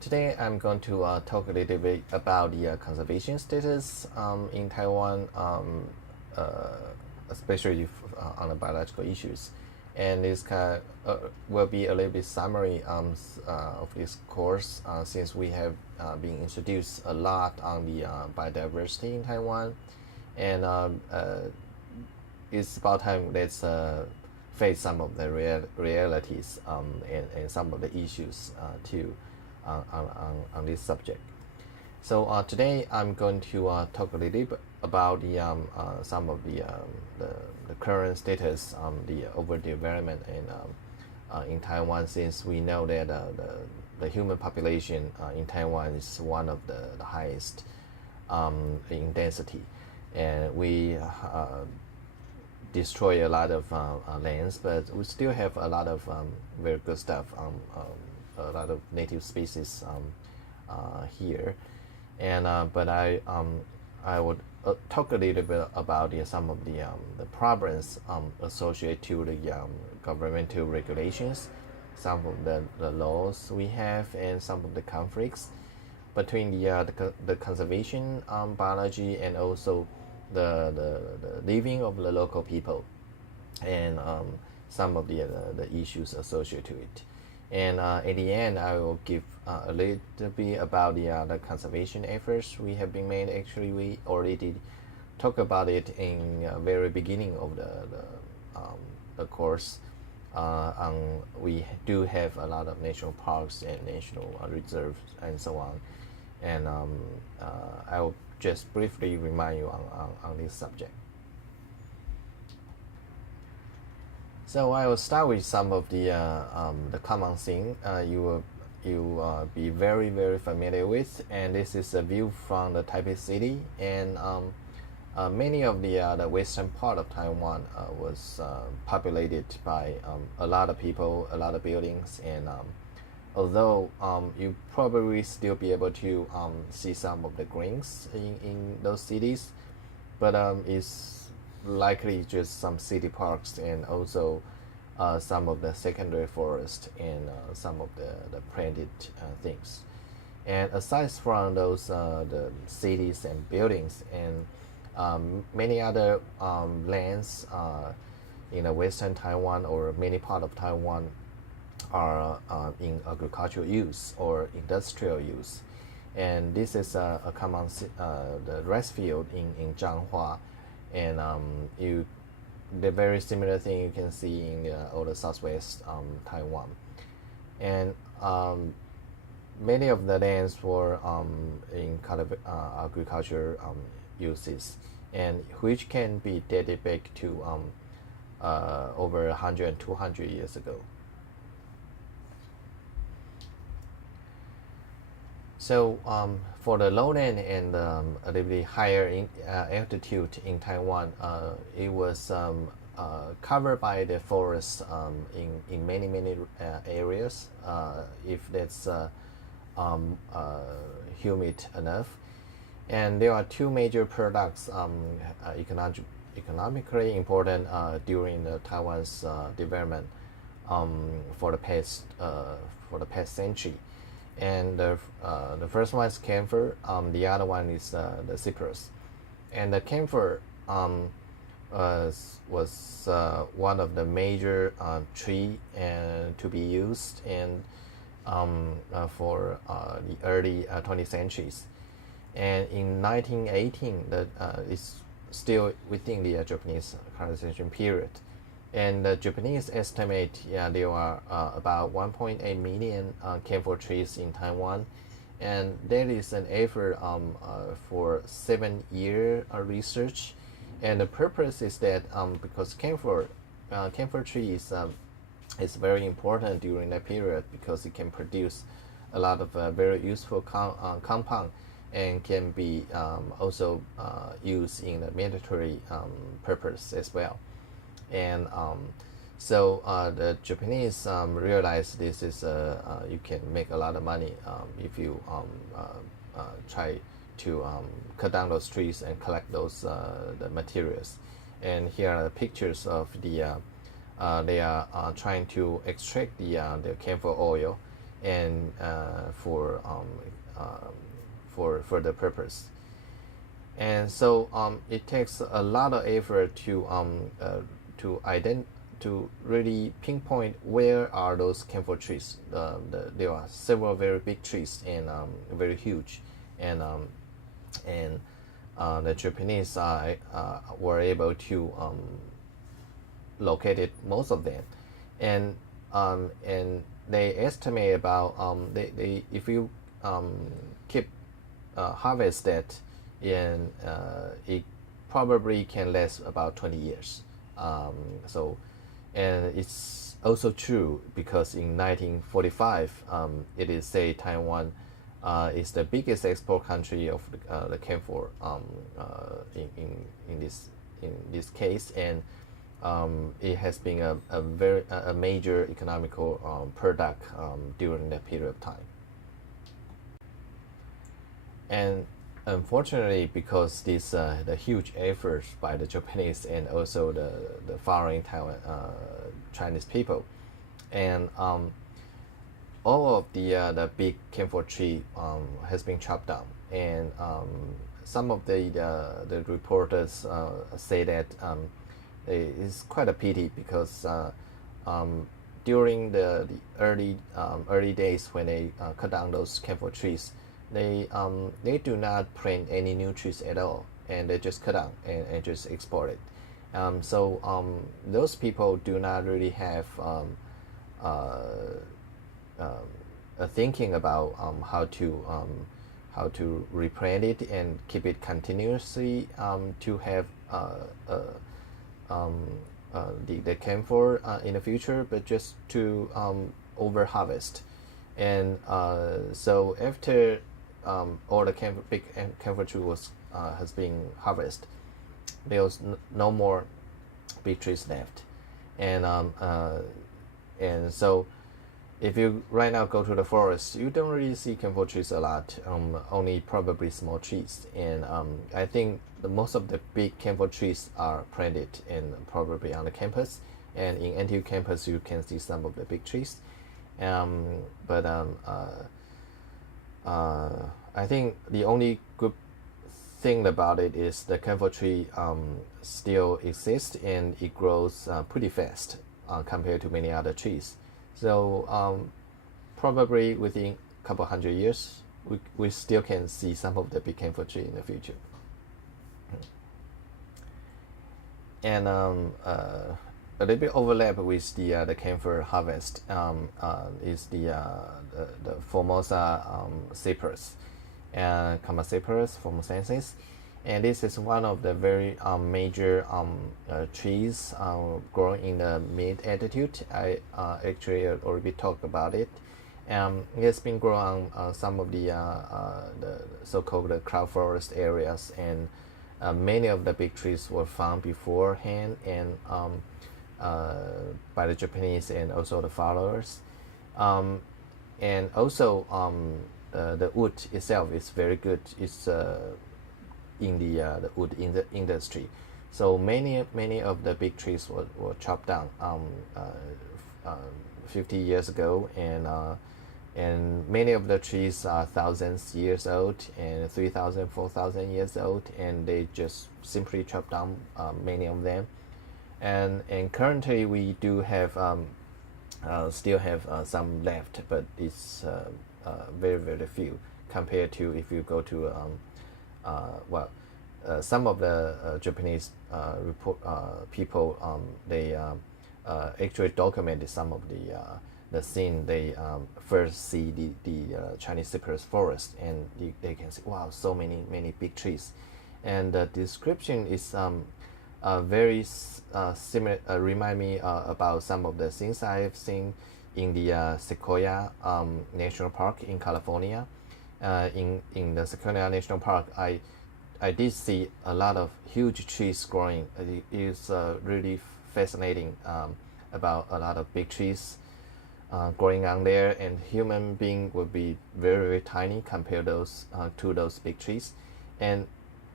Today I'm going to talk a little bit about the conservation status in Taiwan, especially on the biological issues. And this will be a little bit summary of this course since we have been introduced a lot on the biodiversity in Taiwan. And it's about time let's face some of the realities and some of the issues too. On this subject. So today I'm going to talk a little bit about the some of the current status the overdevelopment in Taiwan, since we know that the human population in Taiwan is one of the highest in density, and we destroy a lot of lands, but we still have a lot of very good stuff. A lot of native species here, and but I would talk a little bit about some of the problems associated to the governmental regulations, some of the laws we have, and some of the conflicts between the conservation biology and also the living of the local people, and some of the issues associated to it. And at the end, I will give a little bit about the conservation efforts we have been made. Actually, we already talked about it in the very beginning of the course. We do have a lot of national parks and national reserves and so on. And I will just briefly remind you on this subject. So I will start with some of the common thing you will be very familiar with, and this is a view from the Taipei city, and many of the western part of Taiwan was populated by a lot of people, a lot of buildings, and although you probably still be able to see some of the greens in those cities, but it's likely just some city parks and also some of the secondary forest and some of the planted things. And aside from those the cities and buildings and many other lands in the western Taiwan or many part of Taiwan are in agricultural use or industrial use. And this is a common the rice field in Zhanghua. And the very similar thing you can see in all the southwest Taiwan, and many of the lands were in kind of agriculture uses, and which can be dated back to over 100 and 200 years ago. So for the lowland and a little bit higher altitude in Taiwan, it was covered by the forests in many areas, if that's humid enough. And there are two major products economically important during the Taiwan's development for the past century. And the first one is camphor. The other one is the cypress. And the camphor was one of the major tree to be used in for the early 20th centuries. And in 1918, it's still within the Japanese colonization period. And the Japanese estimate there are about 1.8 million camphor trees in Taiwan, and there is an effort for 7-year research, and the purpose is that because camphor tree is very important during that period because it can produce a lot of very useful compound and can be also used in the military purpose as well. And so the Japanese realized this is you can make a lot of money if you try to cut down those trees and collect those the materials. And here are the pictures of the they are trying to extract the camphor oil, and for the purpose. And so it takes a lot of effort to really pinpoint where are those camphor trees. There are several very big trees and very huge, and the Japanese were able to locate most of them, and they estimate about they if you keep harvest that, and it probably can last about 20 years. So, and it's also true because in 1945, it is say Taiwan is the biggest export country of the camphor in this case, and it has been a major economical product during that period of time. And unfortunately, because this the huge efforts by the Japanese and also the foreign Chinese people, and all of the big camphor tree has been chopped down, and some of the reporters say that it's quite a pity because during the early days when they cut down those camphor trees, they do not plant any new trees at all, and they just cut down and just export it. So those people do not really have a thinking about how to replant it and keep it continuously to have the camphor in the future, but just to over harvest. And so after all the big camphor tree has been harvested, there was no more big trees left, and so if you right now go to the forest, you don't really see camphor trees a lot, only probably small trees. And I think most of the big camphor trees are planted and probably on the campus, and in NTU campus you can see some of the big trees. But I think the only good thing about it is the camphor tree still exists, and it grows pretty fast compared to many other trees. So probably within a couple hundred years, we still can see some of the big camphor tree in the future. And a little bit overlap with the camphor harvest is the Formosa cypress, Chamaecyparis formosensis, and this is one of the very major trees growing in the mid-altitude. I actually already talked about it. It has been growing on some of the so-called cloud forest areas, and many of the big trees were found beforehand and by the Japanese and also the followers. And also the wood itself is very good. It's in the wood in the industry. So many of the big trees were chopped down 50 years ago, and many of the trees are thousands years old and 3,000, 4,000 years old, and they just simply chop down many of them. And currently we do have still have some left, but it's very, very few compared to if you go to some of the Japanese people, they actually documented some of the scene. They first see the Chinese cypress forest, and they can see, wow, so many big trees, and the description is very similar. Remind me about some of the things I have seen in the Sequoia National Park in California. In the Sequoia National Park, I did see a lot of huge trees growing. It is really fascinating about a lot of big trees growing on there, and human being would be very, very tiny compared to those big trees. And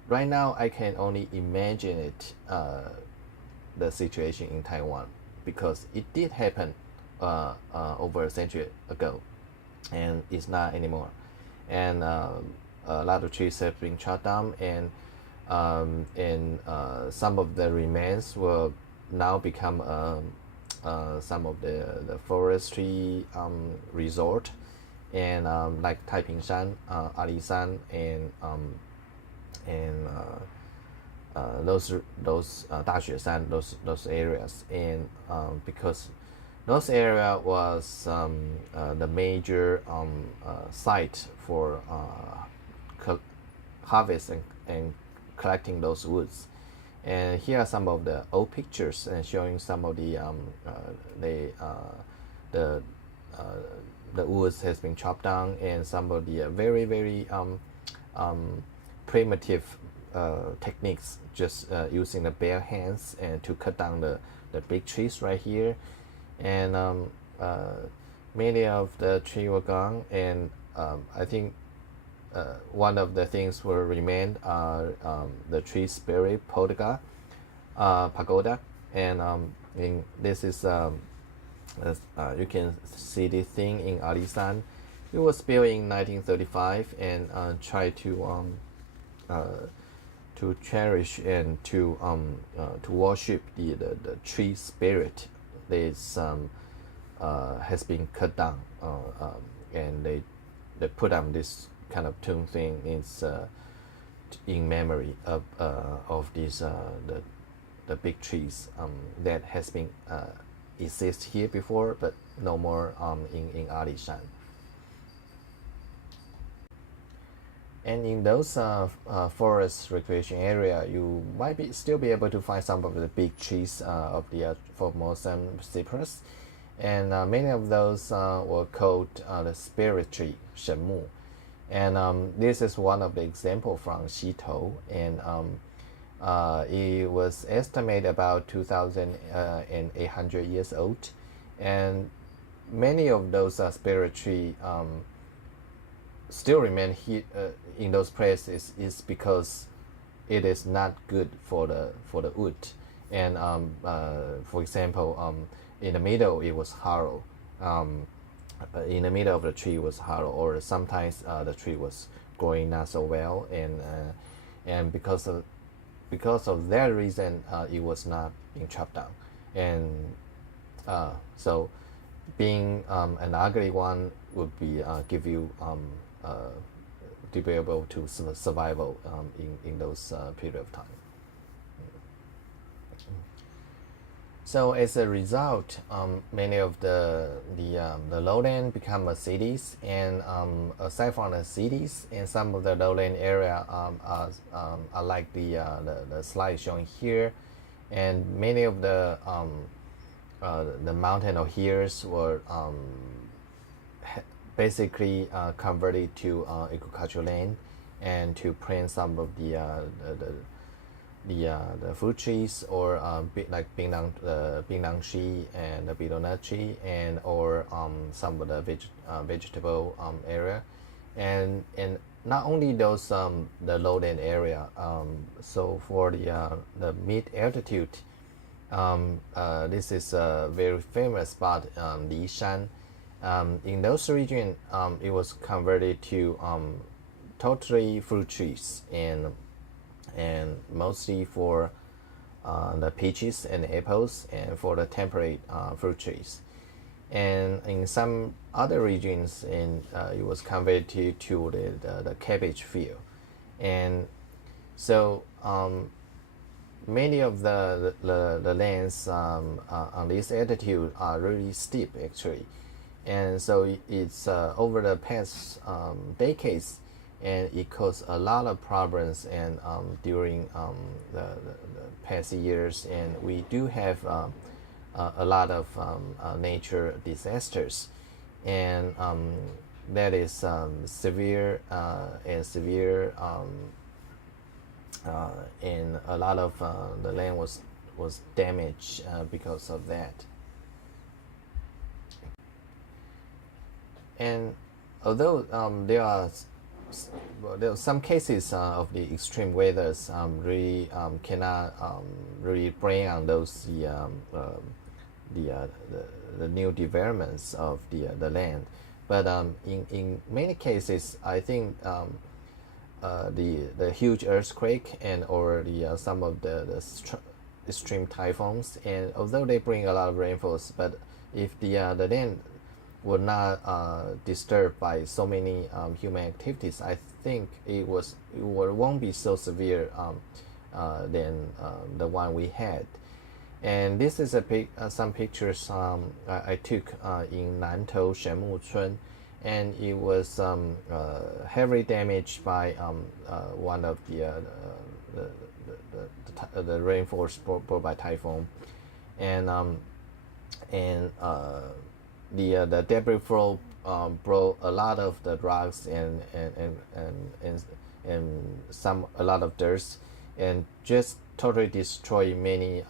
right now I can only imagine it, the situation in Taiwan, because it did happen over a century ago. and it's not anymore. And a lot of trees have been chopped down, and some of the remains will now become some of the forestry resort, and like Taipingshan, Alishan, and those Daxueshan, those areas, and because those area was the major site for harvest and collecting those woods. And here are some of the old pictures and showing some of the woods has been chopped down, and some of the very primitive techniques, just using the bare hands and to cut down the big trees right here. And many of the trees were gone, and I think one of the things will remain are the tree spirit pagoda, and this is you can see this thing in Alishan. It was built in 1935 and try to cherish and to worship the tree spirit. This has been cut down, and they put on this kind of tomb thing. It's in memory of these the big trees that has been exist here before, but no more in Alishan. And in those forest recreation area, you might still be able to find some of the big trees of the Formosan cypress, and many of those were called the spirit tree, 神木. And this is one of the example from Xitou, and it was estimated about 2,800 years old, and many of those spirit tree still remain here in those places is because it is not good for the wood. And for example, in the middle it was hollow. In the middle of the tree was hollow, or sometimes the tree was growing not so well, and because of that reason it was not being chopped down. And so being an ugly one would be give you to be able to survival in those period of time. So as a result, many of the lowland become cities, and aside from the cities, and some of the lowland area are like the slide showing here, and many of the mountain or hills were basically converted to agricultural land, and to plant some of the fruit trees, or like Binang tree and the betel nut tree, and or some of the vegetable area, and not only those the lowland area. So for the mid altitude, this is a very famous spot, Lishan. In those regions, it was converted to totally fruit trees, and mostly for the peaches and apples, and for the temperate fruit trees. And in some other regions, it was converted to the cabbage field. And so many of the lands on this altitude are really steep, actually. And so it's over the past decades, and it caused a lot of problems, and during the past years, and we do have a lot of nature disasters, and that is severe, and a lot of the land was damaged because of that. And although there are some cases of the extreme weathers really cannot really bring on those the new developments of the land, But in many cases, I think the huge earthquake and or the some of the extreme typhoons, and although they bring a lot of rainfalls, but if the land were not disturbed by so many human activities, I think won't be so severe than the one we had. And this is some pictures I took in Nantou Shenmuzun, and it was heavily damaged by one of the rainforest brought by typhoon, and the debris flow brought a lot of the rocks and a lot of dirt, and just totally destroy many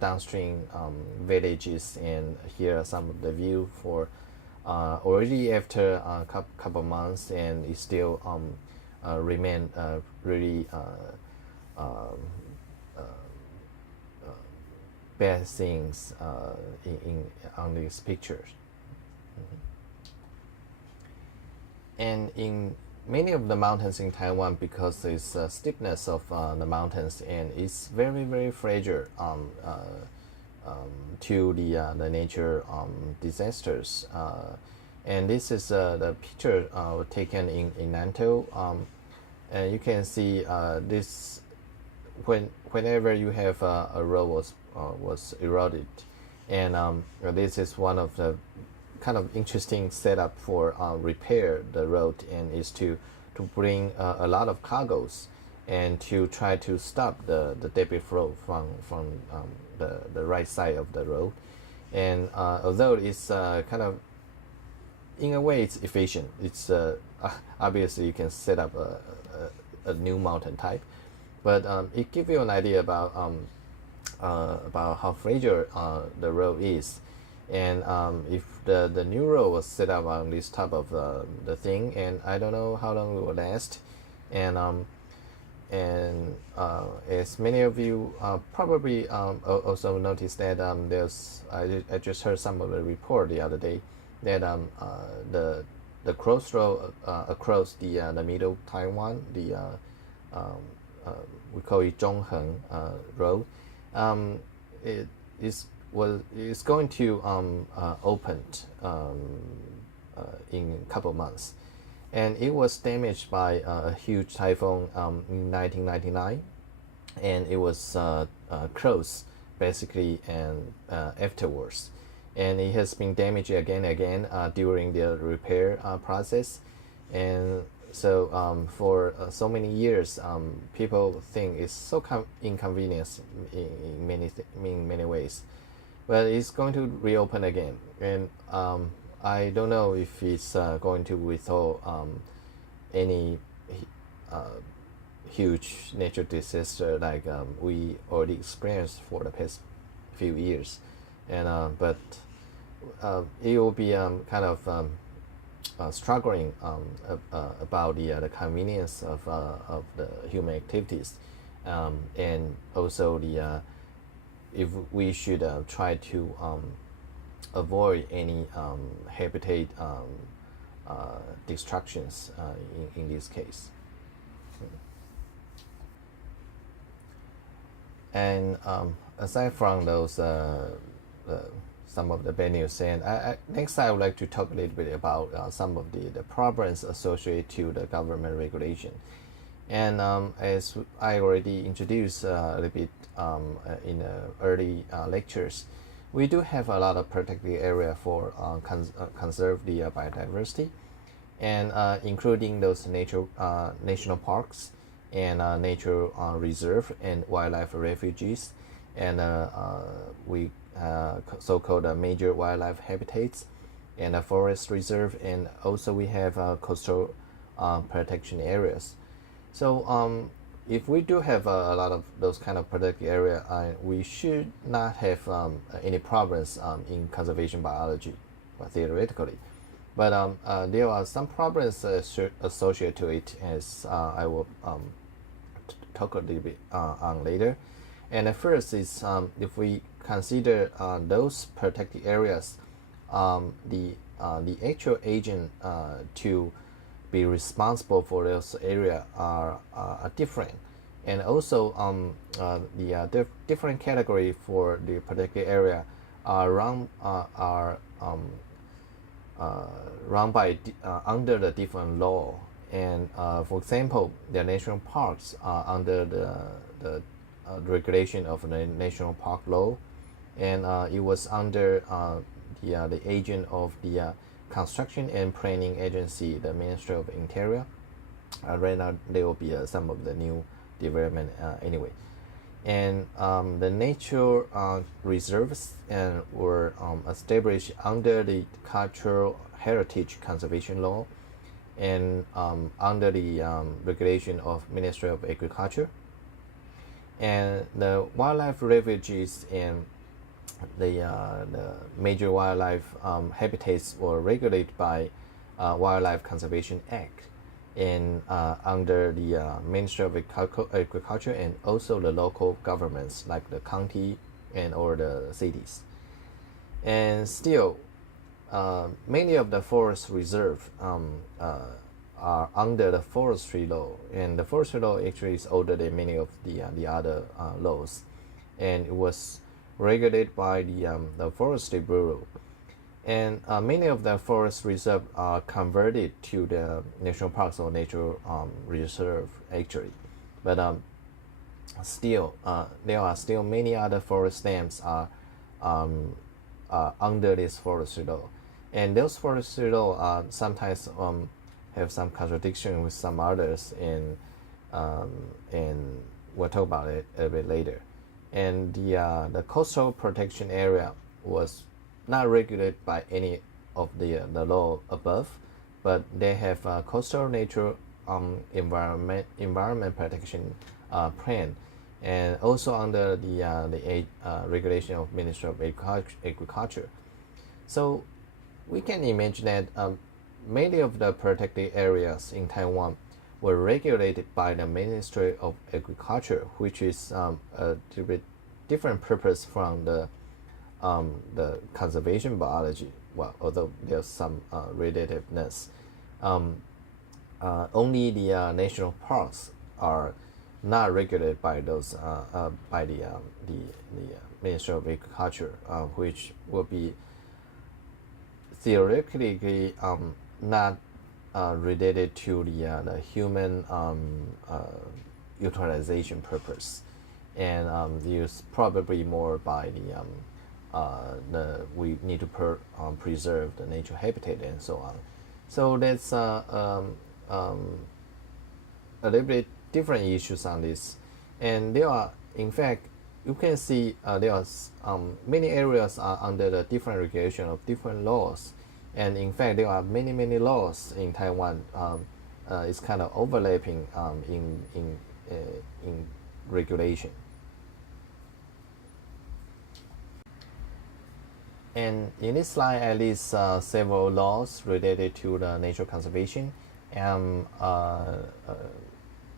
downstream villages. And here are some of the view for already after a couple months, and it still remain really bad things on these pictures. And in many of the mountains in Taiwan, because it's steepness of the mountains, and it's very, very fragile to the nature disasters. And this is the picture taken in Nantou, and you can see this whenever you have a road was eroded, and this is one of the kind of interesting setup for repair the road, and is to bring a lot of cargoes and to try to stop the debris flow from the right side of the road. And although it's kind of, in a way, it's efficient, it's obviously you can set up a new mountain type, but it gives you an idea about how fragile the road is. And if the new road was set up on this top of the thing, and I don't know how long it will last. And as many of you probably also noticed that I just heard some of the report the other day that the crossroad across the middle Taiwan, we call it JER-MING road, it is going to open in a couple months, and it was damaged by a huge typhoon in 1999, and it was closed basically and afterwards, and it has been damaged again and again during the repair process. And so for so many years, people think it's so inconvenient in many ways. But it's going to reopen again, and I don't know if it's going to withhold any huge natural disaster like we already experienced for the past few years. And but it will be kind of struggling about the convenience of the human activities, and also the if we should try to avoid any habitat destructions in this case. And aside from those some of the bad news, and next I would like to talk a little bit about some of the problems associated to the government regulation. And as I already introduced a little bit in the early lectures, we do have a lot of protected area for conserve the biodiversity, and including those national parks and nature reserve and wildlife refuges, and we so-called major wildlife habitats, and a forest reserve, and also we have coastal protection areas. So if we do have a lot of those kind of protected area, we should not have any problems in conservation biology, theoretically. But there are some problems associated to it, as I will talk a little bit on later. And the first is if we consider those protected areas the actual agent to be responsible for those area are different, and also the different category for the particular area are run by under the different law. And for example, the national parks are under the regulation of the national park law, and it was under the agent of the construction and planning agency, the Ministry of Interior. Right now there will be some of the new development anyway. And the nature reserves were established under the cultural heritage conservation law, and under the regulation of Ministry of Agriculture. And the wildlife refuges and the major wildlife habitats were regulated by Wildlife Conservation Act, and under the Ministry of Agriculture, and also the local governments like the county and or the cities. And still, many of the forest reserve are under the forestry law, and the forestry law actually is older than many of the other laws, and it was regulated by the Forestry Bureau. And many of the forest reserve are converted to the national parks or nature reserve actually, but still there are still many other forest dams are under this forestry law, and those forestry law sometimes have some contradiction with some others, and we'll talk about it a bit later. And the coastal protection area was not regulated by any of the law above, but they have a coastal nature environment protection plan, and also under the regulation of Ministry of Agriculture. So we can imagine that many of the protected areas in Taiwan were regulated by the Ministry of Agriculture, which is a different purpose from the conservation biology. Well, although there's some relatedness, only the national parks are not regulated by those by the Ministry of Agriculture, which will be theoretically not related to the human utilization purpose, and used probably more by we need to preserve the nature habitat and so on. So that's a little bit different issues on this, and there are, in fact, you can see there are many areas are under the different regulation of different laws. And in fact, there are many laws in Taiwan. It's kind of overlapping in regulation. And in this slide, I list several laws related to the nature conservation.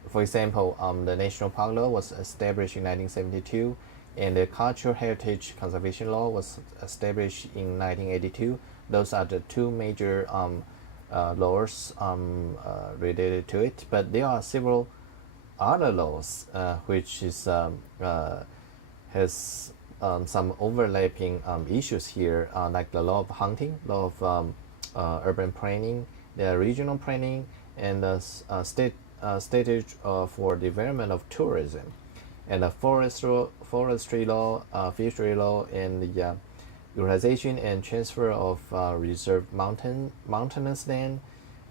For example, the National Park Law was established in 1972, and the Cultural Heritage Conservation Law was established in 1982. Those are the two major laws related to it. But there are several other laws which is has some overlapping issues here, like the law of hunting, law of urban planning, the regional planning, and the statute for development of tourism, and the forestry law, fishery law, and the utilization and transfer of reserved mountainous land,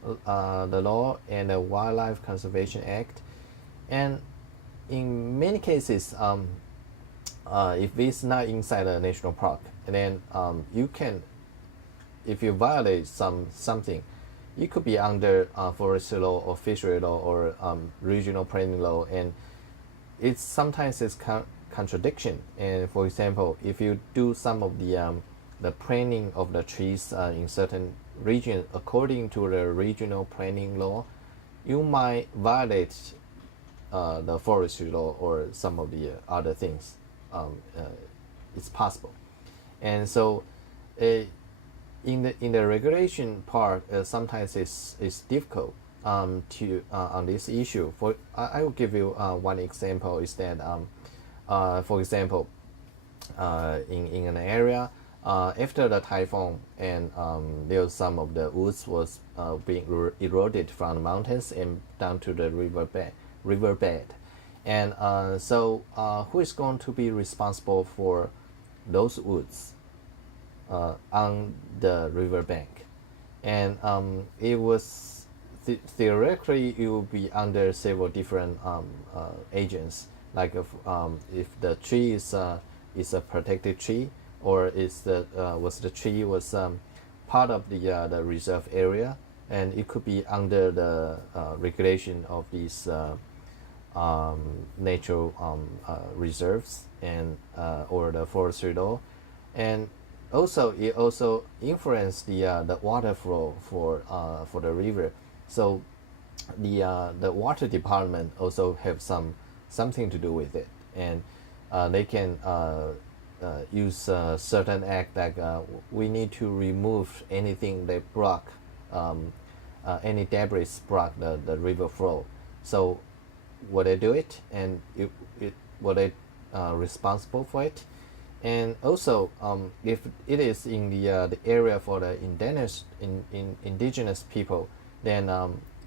the law, and the Wildlife Conservation Act. And in many cases, if it's not inside a national park, and then you can, if you violate something, it could be under forestry law or fishery law or regional planning law, and it's sometimes it's contradiction. And for example, if you do some of the planting of the trees in certain region according to the regional planning law, you might violate the forestry law or some of the other things. It's possible. And so in the regulation part, sometimes it's difficult to on this issue. I will give you one example. Is that for example, in an area after the typhoon, and there was some of the woods was being eroded from the mountains and down to the riverbed, and so who is going to be responsible for those woods on the riverbank? And it was theoretically it will be under several different agents, like if the tree is a protected tree, or is the tree was part of the reserve area, and it could be under the regulation of these natural reserves and or the forestry law. And also it also influenced the water flow for the river. So the water department also have something to do with it, and they can use certain act, like we need to remove anything that block any debris block the river flow. So will they do it, and will they responsible for it? And also if it is in the area for the indigenous people, then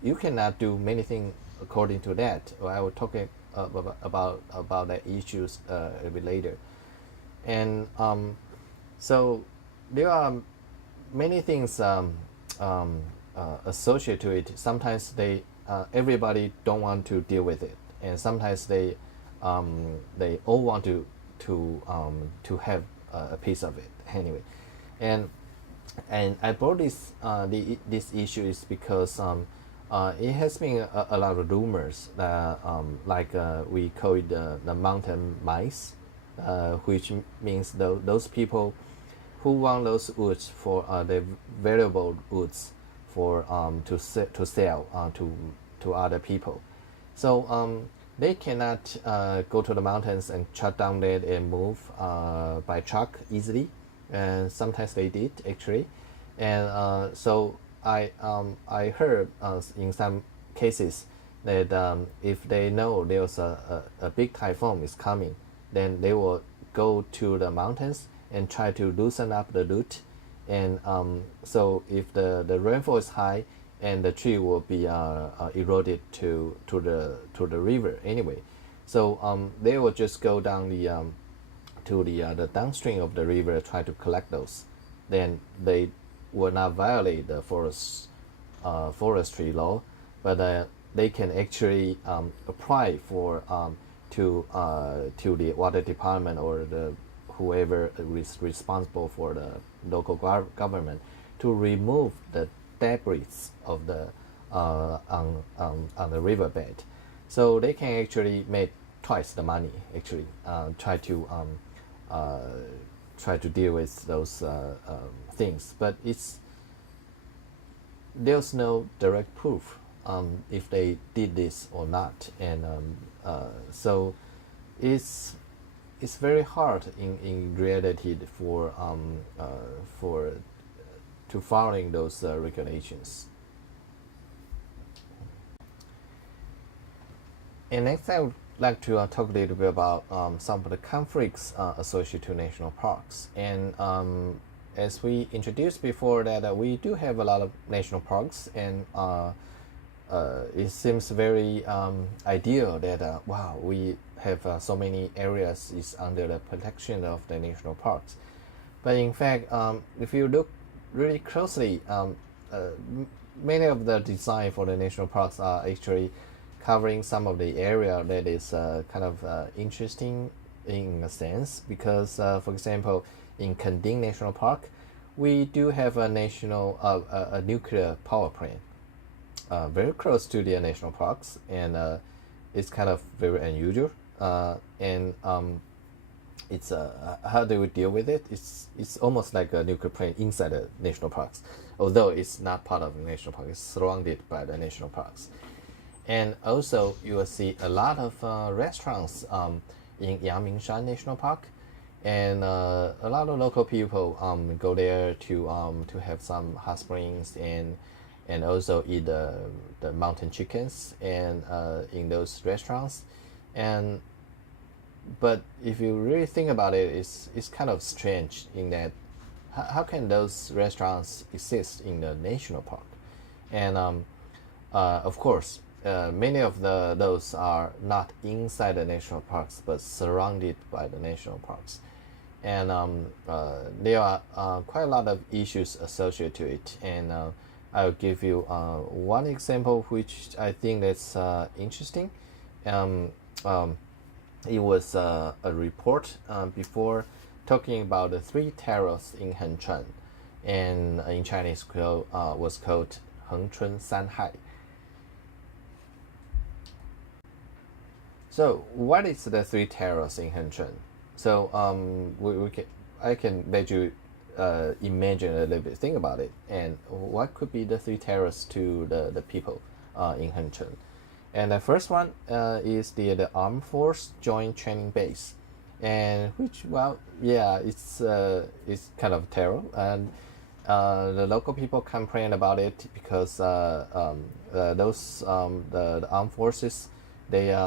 you cannot do many things according to that. I will talk about the issues a bit later. And so there are many things associated to it. Sometimes everybody don't want to deal with it, and sometimes they all want to have a piece of it anyway. And I brought this issue is because it has been a lot of rumors, like we call it the mountain mice, which means those people who want those woods for the valuable woods for to sell to other people. So they cannot go to the mountains and chop down that and move by truck easily, and sometimes they did actually. And so I heard in some cases that if they know there's a big typhoon is coming, then they will go to the mountains and try to loosen up the root. And so if the rainfall is high, and the tree will be eroded to the river anyway. So they will just go down to the downstream of the river, try to collect those. Then they will not violate the forestry law, but they can actually apply for to the water department or whoever is responsible for the local government to remove the debris of the on the riverbed. So they can actually make twice the money. Actually, try to deal with those things, but there's no direct proof if they did this or not, and so it's very hard in reality for to following those regulations. And next, I would like to talk a little bit about some of the conflicts associated to national parks. And as we introduced before, that we do have a lot of national parks, and it seems very ideal that wow, we have so many areas is under the protection of the national parks. But in fact, if you look really closely, many of the design for the national parks are actually covering some of the area that is kind of interesting in a sense, because for example, in Kending National Park, we do have a nuclear power plant very close to the national parks, and it's kind of very unusual. And it's how do we deal with it? It's almost like a nuclear plant inside the national parks, although it's not part of the national park. It's surrounded by the national parks. And also you will see a lot of restaurants in JER-MING HU National Park, and a lot of local people go there to have some hot springs and also eat the mountain chickens and in those restaurants. And but if you really think about it, it's kind of strange in that how can those restaurants exist in the national park? And of course, many of those are not inside the national parks but surrounded by the national parks. And there are quite a lot of issues associated to it. And I'll give you one example which I think that's interesting. It was a report before talking about the 3 terraces in Hengchun, and in Chinese was called Hengchun Sanhai. So what is the 3 terraces in Hengchun? So I can let you imagine a little bit, think about it, and what could be the 3 terraces to the people in Hengchun. And the first one is the Armed Force Joint Training Base, and which, well, yeah, it's kind of terrible, and the local people complain about it because those the armed forces, there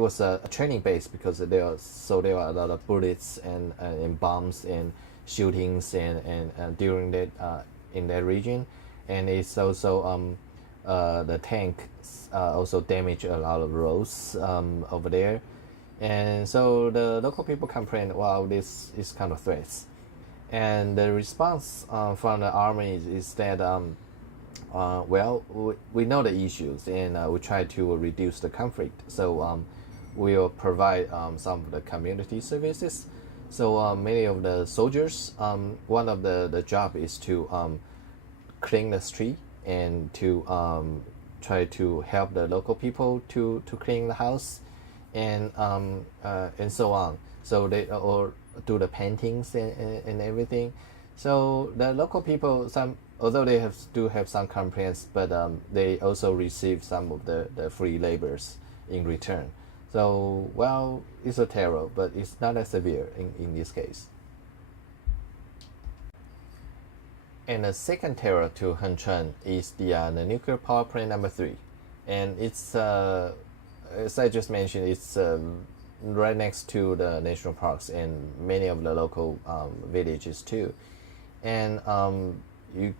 was a training base because there were a lot of bullets and bombs and shootings and during that in that region, and it's also the tanks also damaged a lot of roads over there, and so the local people complained, wow, this is kind of threats. And the response from the army is that well, we know the issues, and we try to reduce the conflict, so we'll provide some of the community services. So many of the soldiers, one of the job is to clean the street and to try to help the local people to clean the house, and so on. So they or do the paintings and everything. So the local people, although they do have some complaints, but they also receive some of the free labors in return. So, well, it's a terror, but it's not as severe in this case. And the second terror to Hengchun is the nuclear power plant number 3, and it's as I just mentioned, it's right next to the national parks and many of the local villages too. And you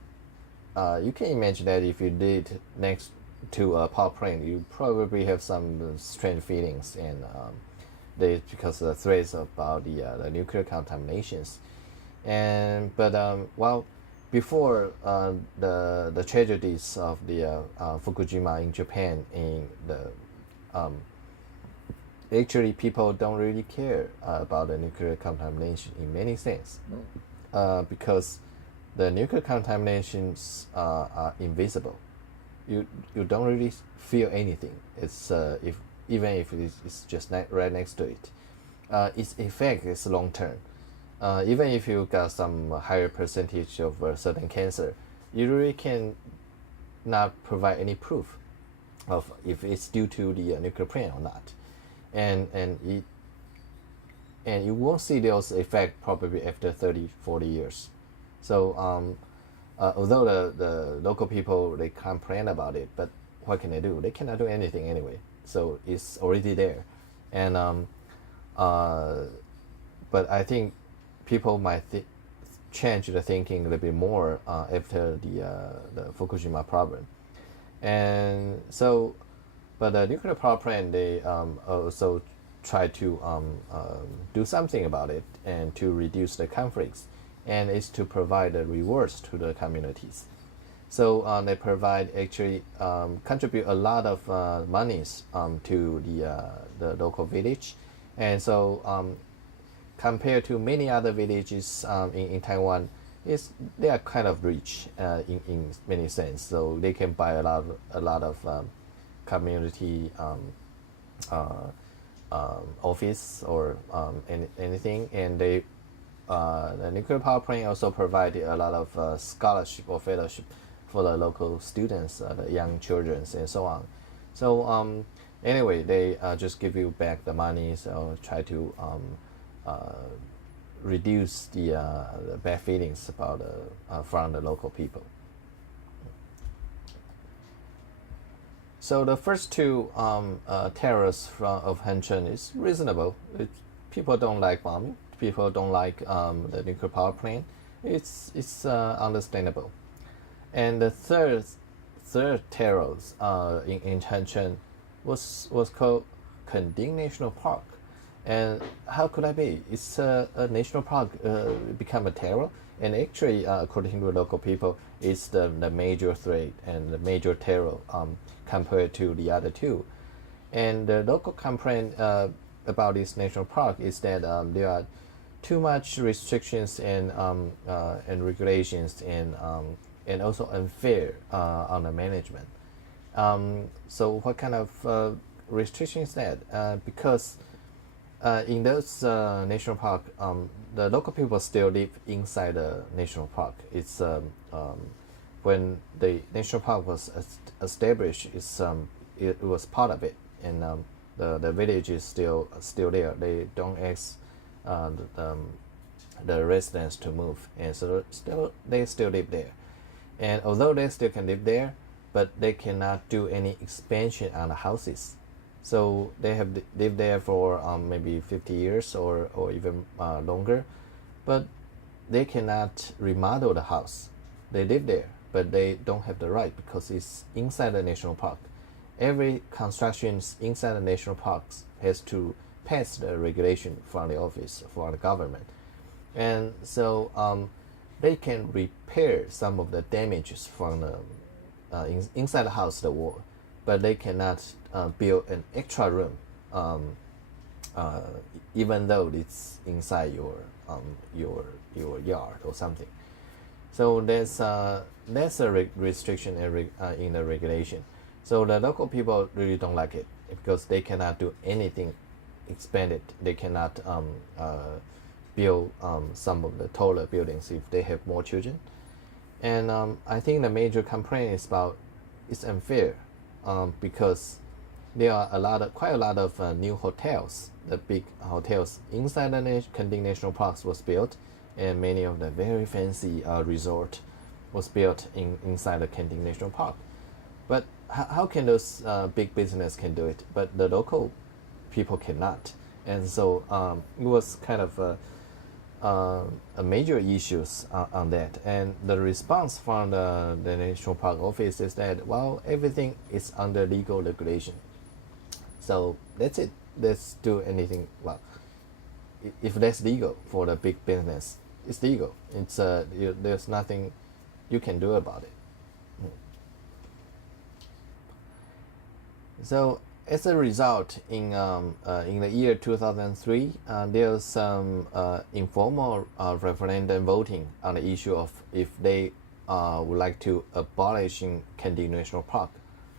can imagine that if you did next to a power plant, you probably have some strange feelings, and because of the threats about the nuclear contaminations. And but well, before the tragedies of the Fukushima in Japan, in the actually people don't really care about the nuclear contamination in many things, because the nuclear contaminations are invisible. You don't really feel anything. It's even if it's just right next to it. Its effect is long term. Even if you got some higher percentage of certain cancer, you really can not provide any proof of if it's due to the nuclear plant or not, and you won't see those effects probably after 30-40 years. So although the local people, they complain about it, but what can they do? They cannot do anything anyway. So it's already there, and but I think people might change the thinking a little bit more after the Fukushima problem. And so, but the nuclear power plant, they also try to do something about it and to reduce the conflicts, and it's to provide the rewards to the communities. So they provide, actually contribute a lot of monies to the local village, and so compared to many other villages in Taiwan, they are kind of rich in many sense. So they can buy a lot of community office or anything, and the nuclear power plant also provided a lot of scholarship or fellowship for the local students, the young children, and so on. So anyway, they just give you back the money, so try to reduce the bad feelings about from the local people. So the first two terrors of Hengchun is reasonable. People don't like bombing. People don't like the nuclear power plant. It's understandable. And the third terrors in Hengchun was called Kending National Park. And how could that be? It's a national park become a terror, and actually, according to local people, it's the major threat and the major terror compared to the other two. And the local complaint about this national park is that there are too much restrictions and regulations and also unfair on the management. So what kind of restrictions is that? Because in those national park, the local people still live inside the national park. It's when the national park was established, it was part of it, and the village is still there. They don't ask the residents to move, and so they still live there. And although they still can live there, but they cannot do any expansion on the houses. So they have lived there for maybe 50 years or even longer, but they cannot remodel the house. They live there, but they don't have the right because it's inside the national park. Every construction inside the national parks has to pass the regulation from the office for the government. And so they can repair some of the damages from the inside the house, the wall, but they cannot build an extra room, even though it's inside your yard or something. So there's a restriction in the regulation. So the local people really don't like it because they cannot do anything expanded. They cannot build some of the taller buildings if they have more children. And I think the major complaint is about it's unfair because there are quite a lot of new hotels. The big hotels inside the Kending National Parks was built, and many of the very fancy resort was built inside the Kending National Park. But how can those big business can do it, but the local people cannot? And so it was kind of a major issues on that. And the response from the National Park office is that, well, everything is under legal regulation. So that's it. Let's do anything. Well, if that's legal for the big business, it's legal. It's there's nothing you can do about it. So as a result, in the year 2003, there was some informal referendum voting on the issue of if they would like to abolishing Kending National Park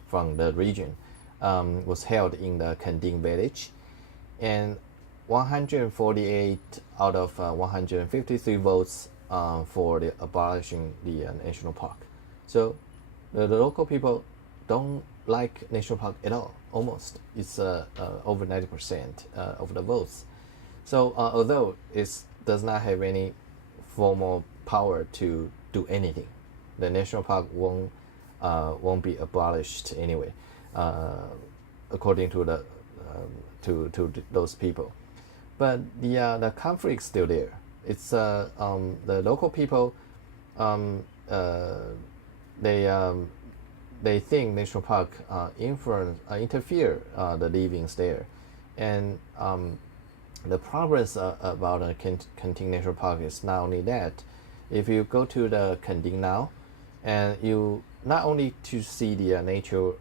from the region. Was held in the Kending village, and 148 out of 153 votes for the abolishing the national park. So the local people don't like national park at all. Almost, it's over 90% of the votes. So although it does not have any formal power to do anything, the national park won't be abolished anyway. According to the to those people, but the conflict is still there. It's the local people. They think national park interfere the livings there, and the progress about the Kending National Park is not only that. If you go to the Kending now, and you not only to see the nature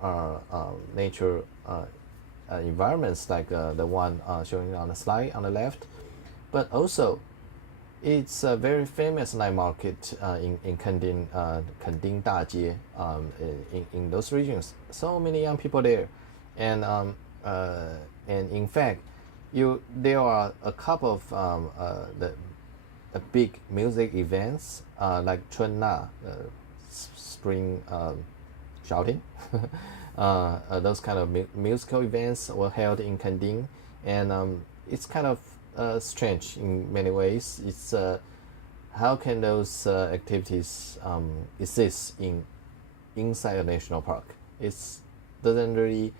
environments like the one showing on the slide on the left, but also it's a very famous night market in Kending, Kending Dajie, in those regions. So many young people there, and in fact, there are a couple of the big music events like Chun Na, spring shouting. Those kind of musical events were held in Kending, and it's kind of strange in many ways. It's how can those activities exist inside a national park? It doesn't really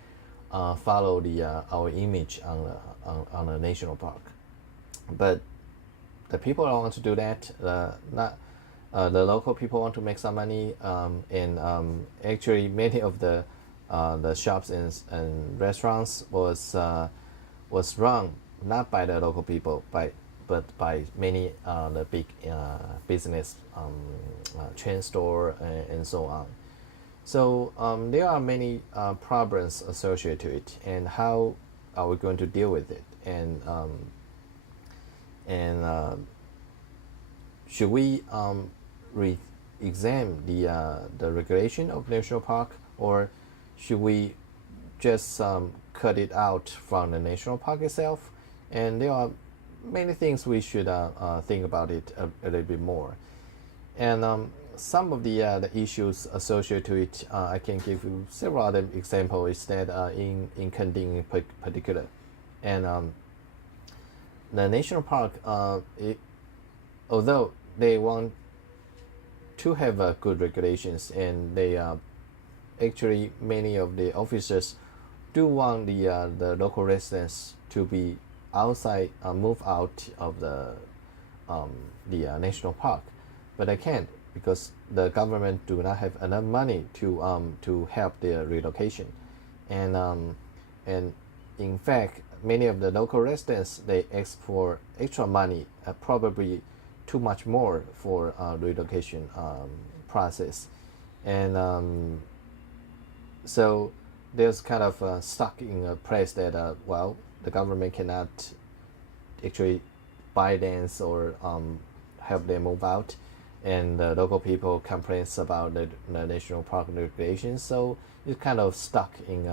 follow our image on a national park. But the people want to do that. Not the local people want to make some money, and actually many of the shops and restaurants was run not by the local people, but by many the big business chain store and so on. So there are many problems associated to it, and how are we going to deal with it? And should we re-examine the regulation of national park, or should we just cut it out from the national park itself? And there are many things we should think about it a little bit more. And some of the issues associated to it, I can give you several other examples. Is that in Kending in particular, and the national park, although they want to have good regulations, and they actually many of the officers do want the local residents to be outside, move out of the national park, but they can't because the government do not have enough money to help their relocation, and in fact many of the local residents, they ask for extra money, probably too much more for relocation process, and so there's kind of stuck in a place that well, the government cannot actually buy lands or help them move out, and the local people complains about the national park regulations, so it's kind of stuck in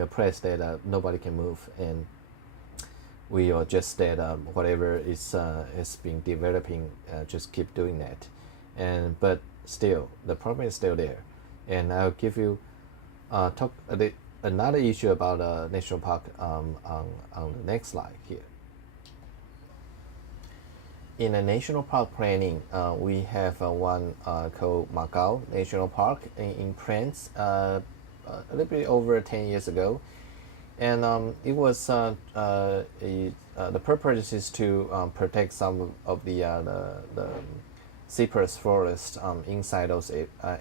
a place that nobody can move, and we are just that whatever is been developing, just keep doing that, and but still the problem is still there. And I'll give you talk another issue about national park on the next slide here. In the national park planning, we have one called Macau National Park in France a little bit over 10 years ago, and it was the purpose is to protect some of the cypress forest inside those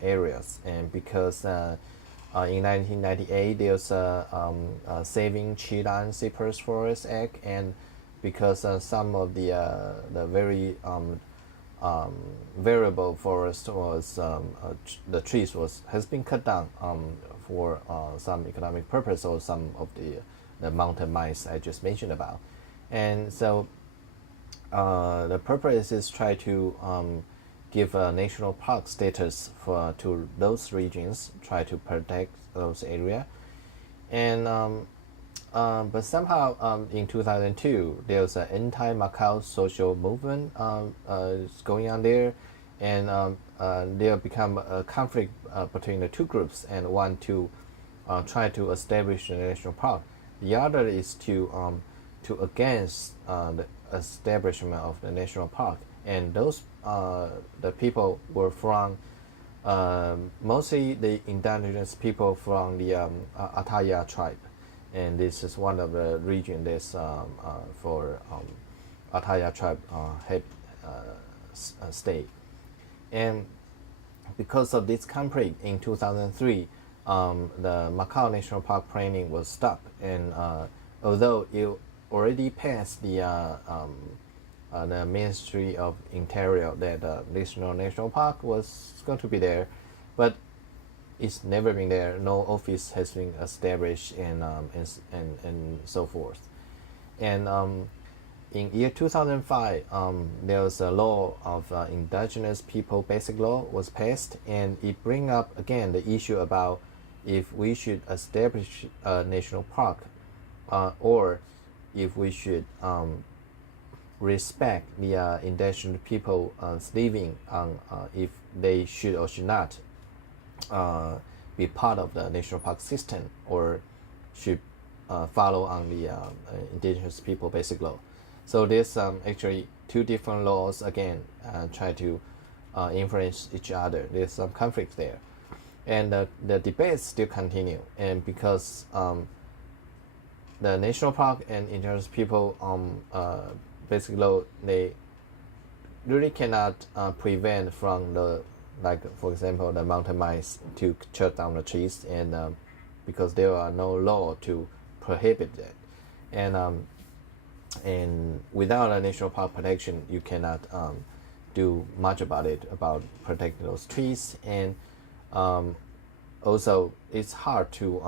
areas, and because in 1998 there's a Saving Chilan Cypress Forest Act, and because some of the very variable forest was the trees has been cut down for some economic purpose, or some of the mountain mines I just mentioned about, and so the purpose is try to give a national park status to those regions, try to protect those areas, and but somehow in 2002 there was an anti-Macau social movement going on there, and there become a conflict between the two groups, and one to try to establish a national park, the other is to against the establishment of the national park, and those the people were from mostly the indigenous people from the Ataya tribe, and this is one of the region that's for Ataya tribe head state, and because of this conflict in 2003, the Macau National Park planning was stopped, and although it already passed the Ministry of Interior that national park was going to be there, but it's never been there. No office has been established, and so forth. And in year 2005, there was a law of indigenous people basic law was passed, and it bring up again the issue about if we should establish a national park, or if we should respect the indigenous people living on, if they should or should not be part of the national park system, or should follow on the indigenous people basic law. So there's actually two different laws again try to influence each other. There's some conflict there, and the debates still continue. And because the national park and indigenous people basic law, they really cannot prevent from the, like for example, the mountain mines to cut down the trees, and because there are no law to prohibit that, and without a national park protection, you cannot do much about it, about protecting those trees. And also it's hard to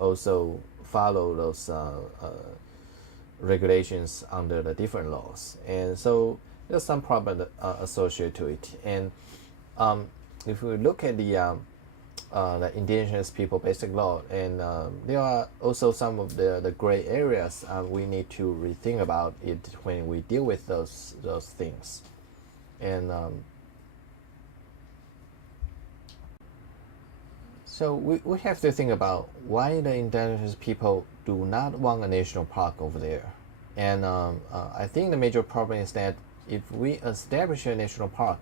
also follow those regulations under the different laws, and so there's some problem associated to it. And if we look at the indigenous people basic law, and there are also some of the gray areas we need to rethink about it when we deal with those things. And so we have to think about why the indigenous people do not want a national park over there. And I think the major problem is that if we establish a national park,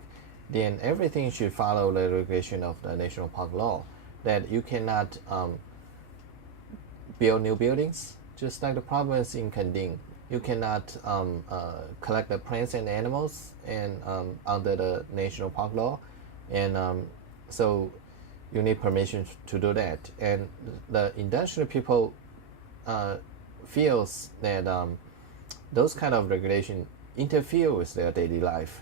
then everything should follow the regulation of the national park law, that you cannot build new buildings, just like the province in Kending. You cannot collect the plants and animals and under the national park law, and so you need permission to do that. And the indigenous people feels that those kind of regulation interfere with their daily life.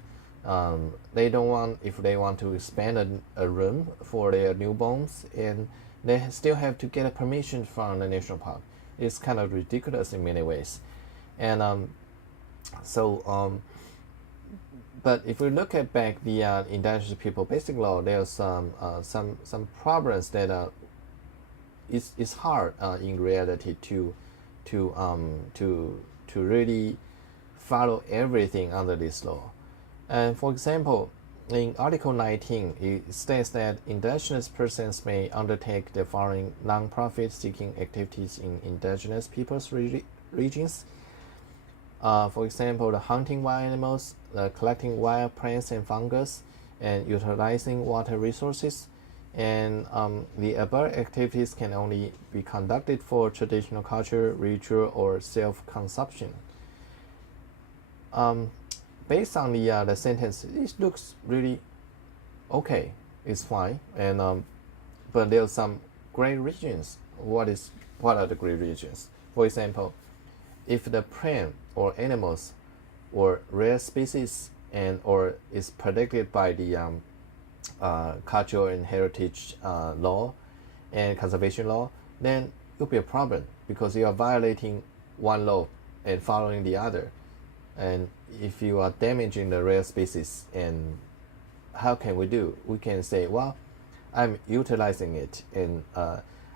They don't want, if they want to expand a room for their newborns, and they still have to get a permission from the national park. It's kind of ridiculous in many ways. And but if we look at back the indigenous people basic law, there's some problems that it's hard in reality to really follow everything under this law. And for example, in Article 19, it states that indigenous persons may undertake the following non-profit seeking activities in indigenous people's regions. For example, the hunting wild animals, collecting wild plants and fungus, and utilizing water resources. And the above activities can only be conducted for traditional culture, ritual, or self-consumption. Based on the sentence, it looks really okay. It's fine, and but there are some gray regions. What are the gray regions? For example, if the plant or animals or rare species and or is protected by the cultural and heritage law and conservation law, then it'll be a problem because you are violating one law and following the other. And if you are damaging the rare species, and how can we do? We can say, well, I'm utilizing it, and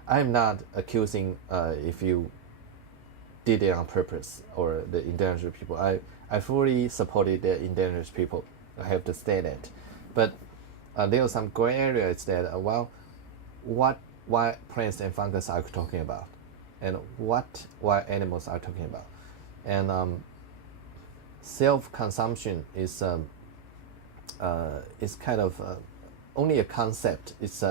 I'm not accusing if you did it on purpose or the indigenous people. I fully supported the indigenous people. I have to say that. But there are some gray areas that, well, what plants and fungus are you talking about? And what animals are you talking about? And self-consumption is kind of only a concept. It's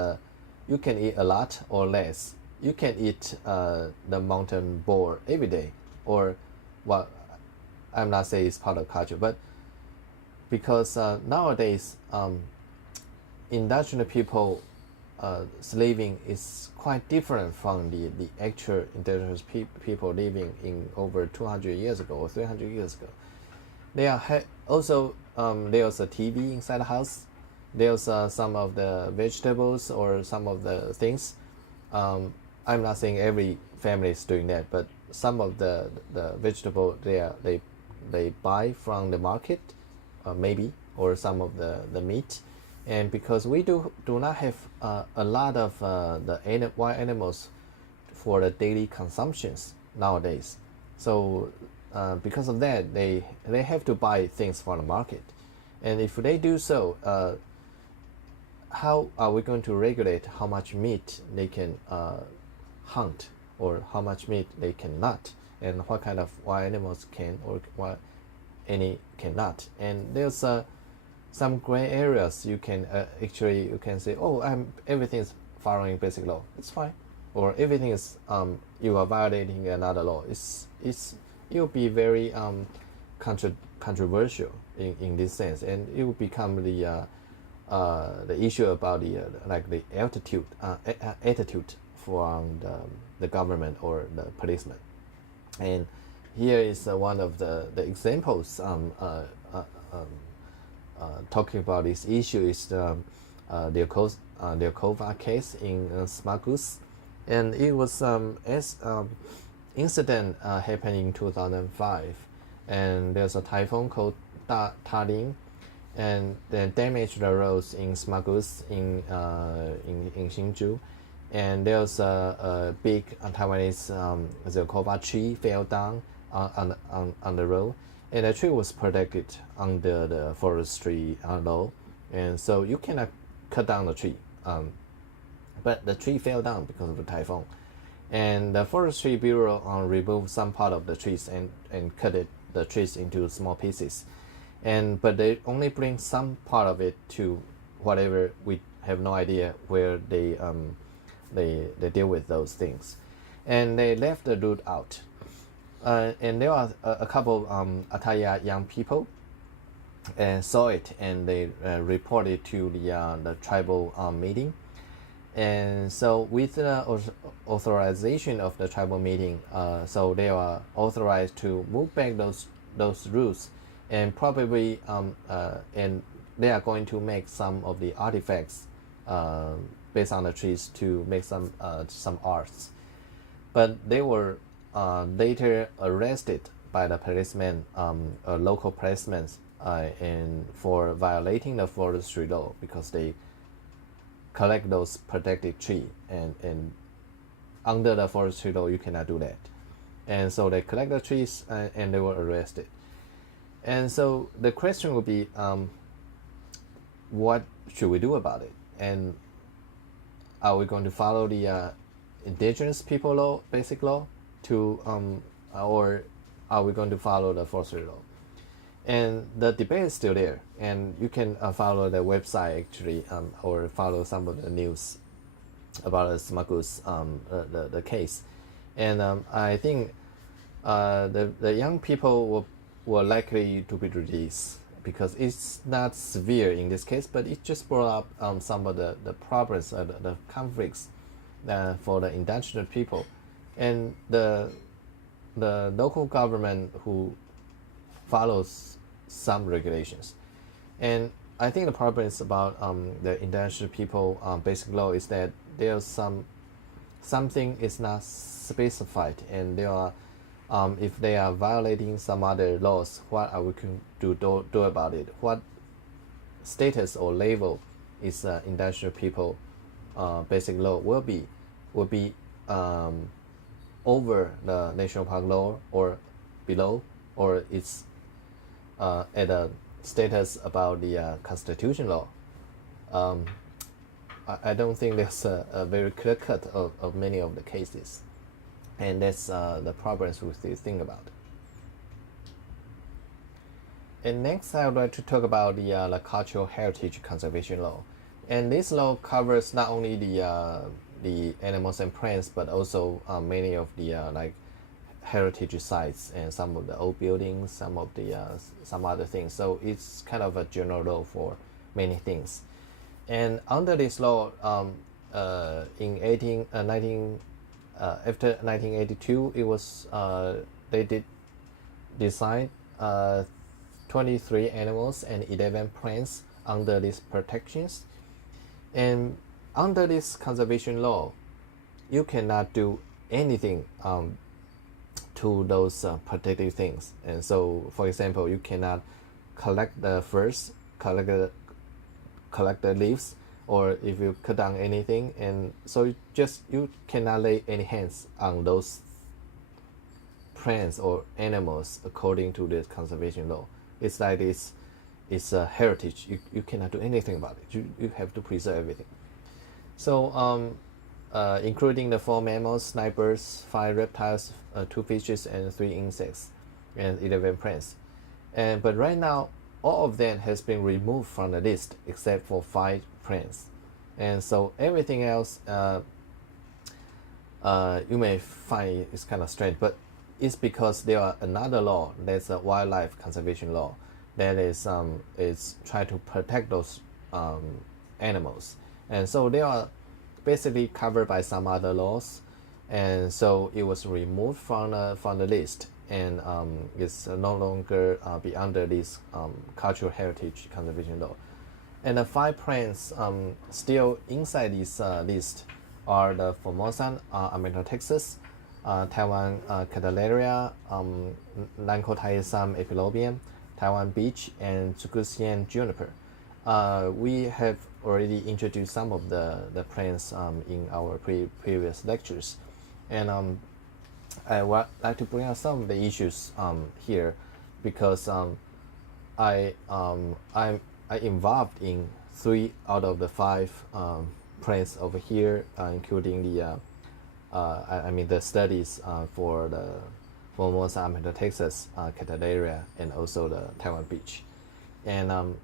you can eat a lot or less. You can eat the mountain boar every day, or well, I'm not saying it's part of culture, but because nowadays indigenous people living is quite different from the actual indigenous people living in over 200 years ago or 300 years ago. They are also there's a TV inside the house. There's some of the vegetables or some of the things. I'm not saying every family is doing that, but some of the vegetable they buy from the market, maybe, or some of the meat. And because we do not have a lot of the wild animals for the daily consumptions nowadays, so because of that, they have to buy things from the market. And if they do so, how are we going to regulate how much meat they can hunt or how much meat they cannot? and what kind of wild animals can or what any cannot. And there's some gray areas. You can actually you can say, oh, everything is following basic law. It's fine, or everything is you are violating another law. It will be very controversial in this sense, and it will become the issue about the the attitude from the government or the policeman. And here is one of the examples talking about this issue is the Kova case in Smart Goose, and it was incident happened in 2005, and there's a typhoon called Taling, and then damaged the roads in Smart Goose in Hsinchu, and there's a big Taiwanese the Kova tree fell down on the road, and the tree was protected under the forestry law, and so you cannot cut down the tree, but the tree fell down because of the typhoon, and the forestry bureau removed some part of the trees and cut the trees into small pieces, but they only bring some part of it to whatever, we have no idea where they deal with those things, and they left the root out. And there are a couple Ataya young people and saw it, and they reported to the tribal meeting. And so with the authorization of the tribal meeting, so they are authorized to move back those roots, and probably and they are going to make some of the artifacts based on the trees to make some arts. But they were later arrested by the policeman, local policemen, and for violating the forestry law, because they collect those protected tree, and under the forestry law you cannot do that. And so they collect the trees, and they were arrested. And so the question would be, what should we do about it? And are we going to follow the indigenous people law, basic law, or are we going to follow the forestry law? And the debate is still there, and you can follow the website actually, or follow some of the news about the Smart Goose, the case. And I think the young people were likely to be released, because it's not severe in this case, but it just brought up some of the problems, the conflicts for the indigenous people, and the local government who follows some regulations. And I think the problem is about the indigenous people basic law is that there's something is not specified, and there are if they are violating some other laws, what are we going to do about it? What status or level is indigenous people basic law will be over the national park law or below, or it's at a status about the constitution law. I don't think there's a very clear cut of many of the cases, and that's the problems we still think about. And next, I would like to talk about the cultural heritage conservation law. And this law covers not only the animals and plants, but also many of the heritage sites and some of the old buildings, some of the some other things. So it's kind of a general law for many things. And under this law, in after 1982, it was they did design 23 animals and 11 plants under these protections. And under this conservation law, you cannot do anything to those protected things. And so, for example, you cannot collect the furs, collect the leaves, or if you cut down anything, and so you cannot lay any hands on those plants or animals according to the conservation law. It's like this. It's a heritage. You cannot do anything about it. You have to preserve everything. So including the 4 mammals, 9 birds, 5 reptiles, 2 fishes, and 3 insects, and 11 plants. But right now, all of them has been removed from the list except for 5 plants. And so everything else, you may find is kind of strange, but it's because there are another law, that's a wildlife conservation law, that is try to protect those animals. And so they are basically covered by some other laws, and so it was removed from the list, and it's no longer be under this cultural heritage conservation law. And the 5 plants still inside this list are the Formosan Amethotexus, Taiwan Catalaria, Lancothiasum epilobium, Taiwan beech, and Tsukusian juniper. We have already introduced some of the plants in our previous lectures, and I would like to bring up some of the issues here, because I'm involved in 3 out of the 5 plants over here, including the the studies for the Formosa Amethotexus, Catalaria, and also the Taiwan beech. And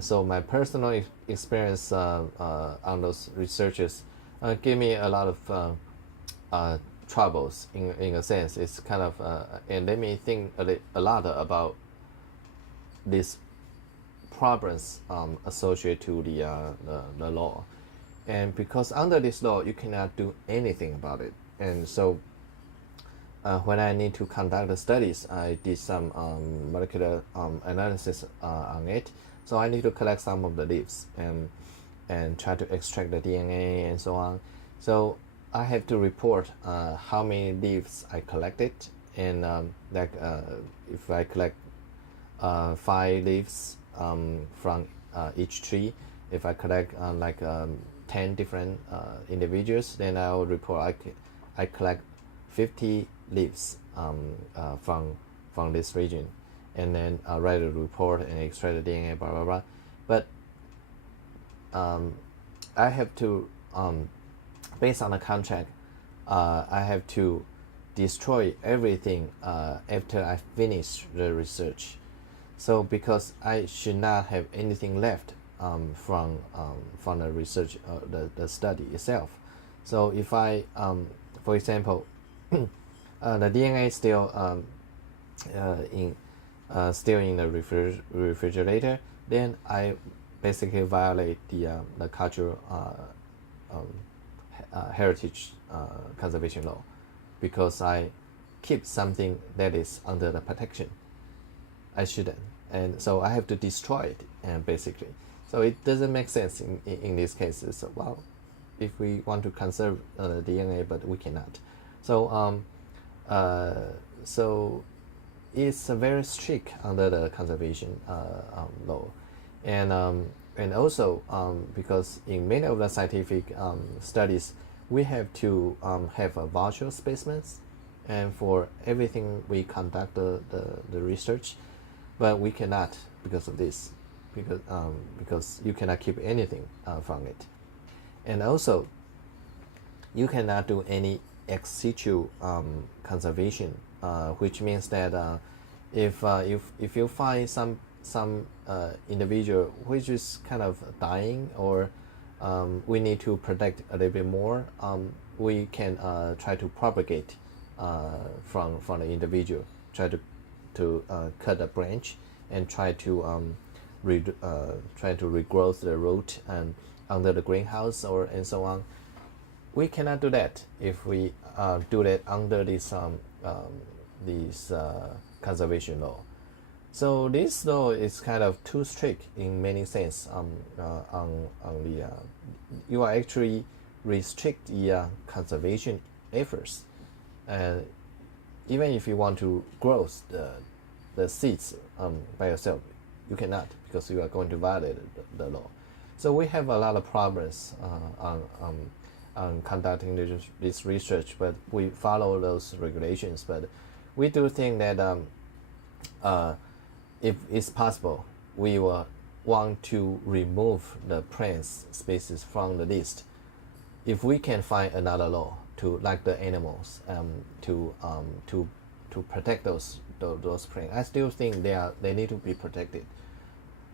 so my personal experience on those researches gave me a lot of troubles in a sense. It's kind of and let me think a lot about these problems associated to the law. And because under this law you cannot do anything about it, and so when I need to conduct the studies, I did some molecular analysis on it. So I need to collect some of the leaves and try to extract the DNA and so on. So I have to report how many leaves I collected, and if I collect 5 leaves from each tree, if I collect 10 different individuals, then I will report I collect 50 leaves from this region, and then I'll write a report and extract the DNA, blah blah blah. But I have to, based on the contract, I have to destroy everything after I finish the research. So because I should not have anything left from the research, the study itself. So if I, for example, the DNA is still in the refrigerator, then I basically violate the cultural heritage conservation law, because I keep something that is under the protection. I shouldn't, and so I have to destroy it, and basically, so it doesn't make sense in these cases. So, well, if we want to conserve the DNA, but we cannot. So so it's very strict under the conservation law, and also because in many of the scientific studies, we have to have a virtual specimens, and for everything we conduct the research, but we cannot because of this, because you cannot keep anything from it, and also you cannot do any ex situ conservation, which means that if you find some individual which is kind of dying, or we need to protect a little bit more, we can try to propagate from the individual, try to cut a branch and try to regrowth the root and under the greenhouse and so on. We cannot do that if we do that under this conservation law. So this law is kind of too strict in many sense. You are actually restrict the conservation efforts, and even if you want to grow the seeds by yourself, you cannot, because you are going to violate the law. So we have a lot of problems on conducting this research, but we follow those regulations. But we do think that if it's possible, we will want to remove the plant species from the list if we can find another law to like the animals to protect those plants, I still think they need to be protected,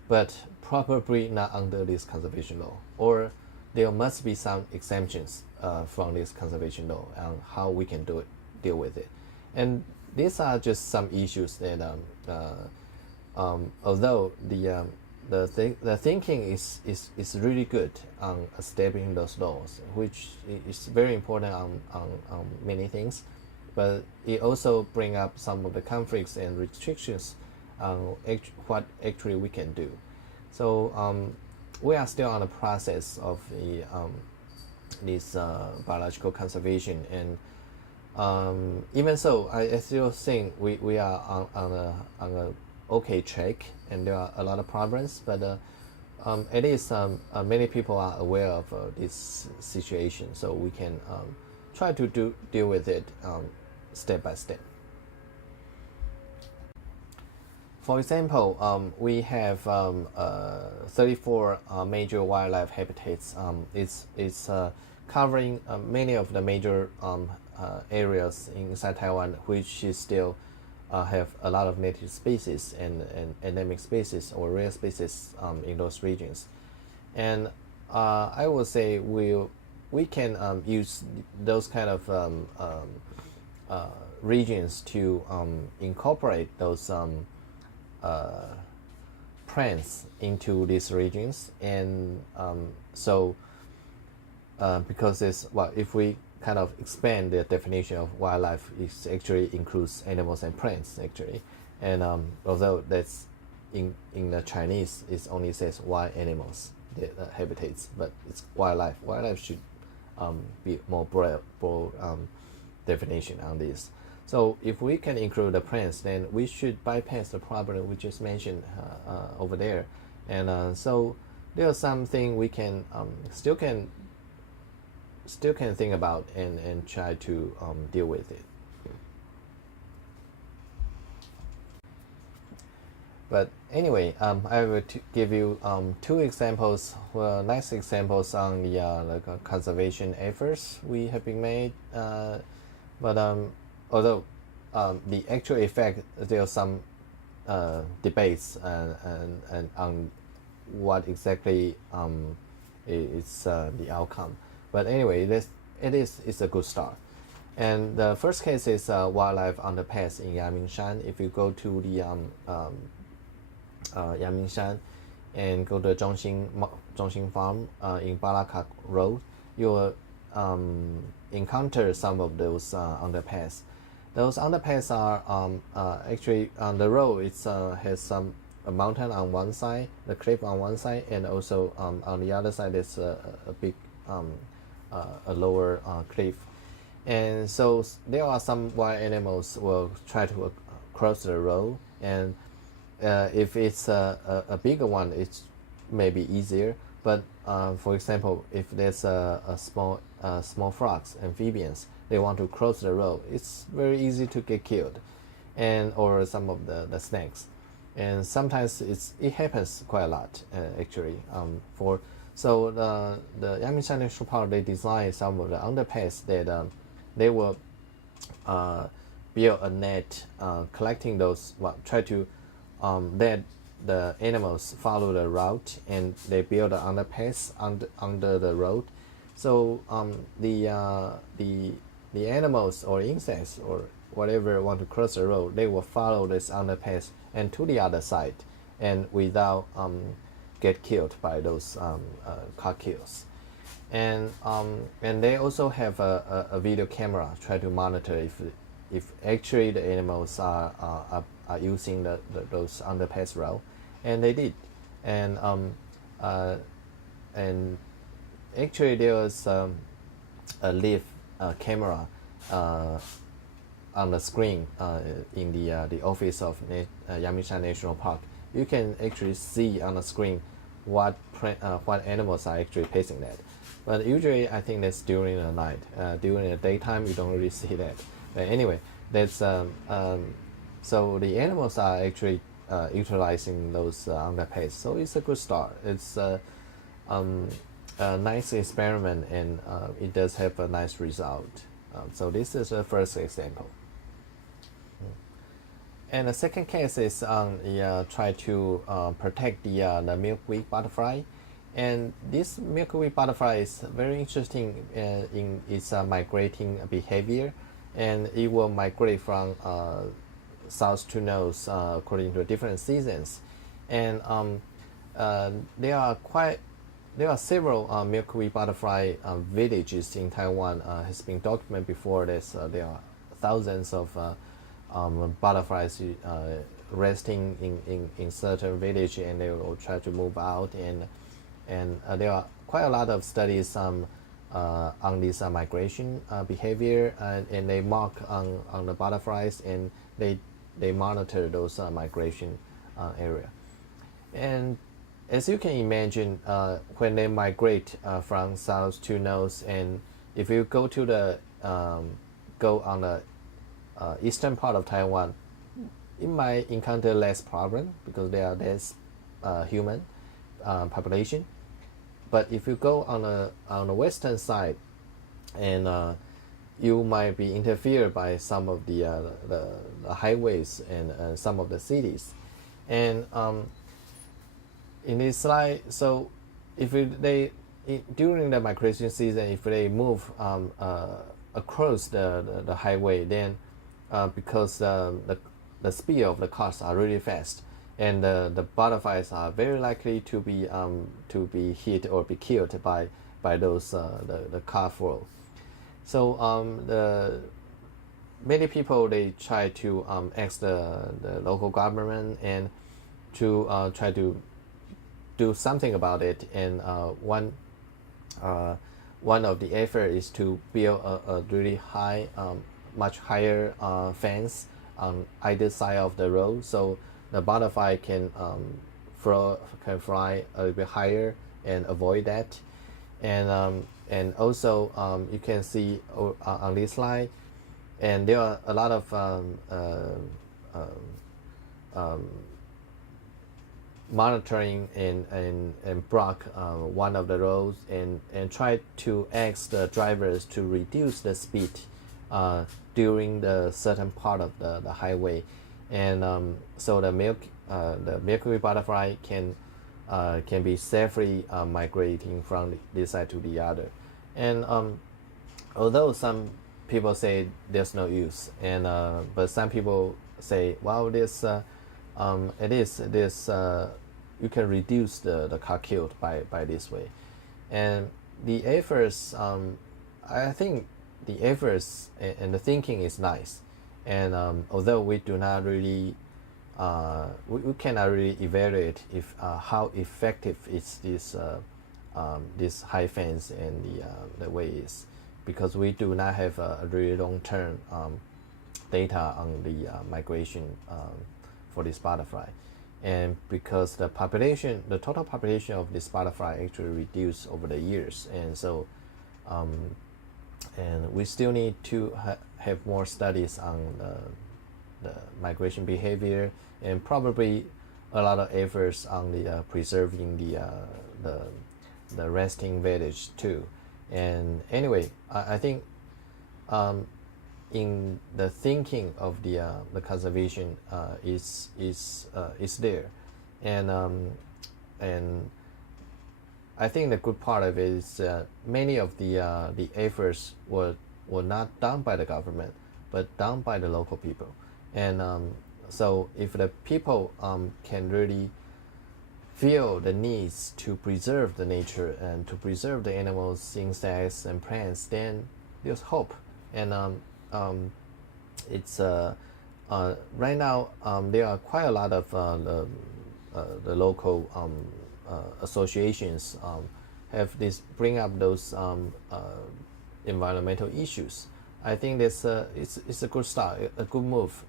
but probably not under this conservation law, or there must be some exemptions from this conservation law on how we can deal with it. And these are just some issues that although the thinking is really good on establishing those laws, which is very important on many things, but it also bring up some of the conflicts and restrictions on what actually we can do. So we are still on the process of this biological conservation, and even so, I still think we are on a okay track, and there are a lot of problems, but at least many people are aware of this situation, so we can try to deal with it step by step. For example, we have 34 major wildlife habitats. It's covering many of the major areas inside Taiwan, which is still have a lot of native species and endemic species or rare species in those regions. And I would say we can use those kind of regions to incorporate those plants into these regions, and because if we kind of expand the definition of wildlife, it actually includes animals and plants actually, and although that's in the Chinese it only says wild animals, the habitats, but it's wildlife. Wildlife should be more broad definition on this. So if we can include the plants, then we should bypass the problem we just mentioned over there, and so there are something we can still can think about and try to deal with it. But anyway, I will give you two examples, nice examples on the conservation efforts we have been made. But although the actual effect, there are some debates and on what exactly is the outcome. But anyway, it's a good start. And the first case is wildlife underpass in Yamingshan. If you go to the Yamingshan and go to Zhongxing Farm in Balakak Road, you will encounter some of those underpass. Those underpass are actually on the road. It has a mountain on one side, the cliff on one side, and also on the other side is a big a lower cliff. And so there are some wild animals will try to cross the road, and if it's a bigger one, it's maybe easier. But for example, if there's a small frogs, amphibians, they want to cross the road, it's very easy to get killed, and or some of the snakes, and sometimes it happens quite a lot actually. So the Yamingshan National Park, they designed some of the underpass that they will build a net collecting those, try to let the animals follow the route, and they build an underpass under the road. So the animals or insects or whatever want to cross the road, they will follow this underpass and to the other side, and without get killed by those car kills. And they also have a video camera try to monitor if actually the animals are using those underpass route, and they did. And actually there was a live camera on the screen in the office of Yamingshan National Park. You can actually see on the screen what animals are actually passing that. But usually I think that's during the night. During the daytime you don't really see that. But anyway, that's so the animals are actually utilizing those underpass. So it's a good start. It's a nice experiment, and it does have a nice result. So this is the first example. And the second case is try to protect the milkweed butterfly. And this milkweed butterfly is very interesting in its migrating behavior, and it will migrate from south to north according to different seasons. And there are several milkweed butterfly villages in Taiwan. Has been documented before this. There are thousands of butterflies resting in certain village, and they will try to move out, and there are quite a lot of studies on this migration behavior, and they mark on the butterflies, and they monitor those migration area. And as you can imagine, when they migrate from south to north, and if you go to the go on the eastern part of Taiwan, it might encounter less problem because there are less human population. But if you go on the western side, and you might be interfered by some of the highways and some of the cities. And in this slide, so if during the migration season, if they move across the highway, then because the speed of the cars are really fast, and the butterflies are very likely to be hit or be killed by those the car flow. So many people, they try to ask the local government and to try to do something about it. And one of the effort is to build a really high, much higher fence on either side of the road, so the butterfly can fly a little bit higher and avoid that. And also you can see on this slide, and there are a lot of monitoring and block one of the roads, and try to ask the drivers to reduce the speed during the certain part of the highway. And so the milkweed butterfly can be safely migrating from this side to the other. And although some people say there's no use, and but some people say, well, this you can reduce the car killed by this way. And the efforts, I think the efforts and the thinking is nice. And although we do not really, we cannot really evaluate if how effective is this high fence and the way is, because we do not have a really long-term data on the migration for this butterfly, and because the total population of this butterfly actually reduced over the years, and so and we still need to have more studies on the migration behavior, and probably a lot of efforts on the preserving the resting village too. And anyway, I think in the thinking of the conservation is there, and I think the good part of it is many of the efforts were not done by the government, but done by the local people. And so if the people can really feel the needs to preserve the nature and to preserve the animals, insects, and plants, then there's hope. And it's right now there are quite a lot of the local associations have this bring up those environmental issues. I think this it's a good start, a good move,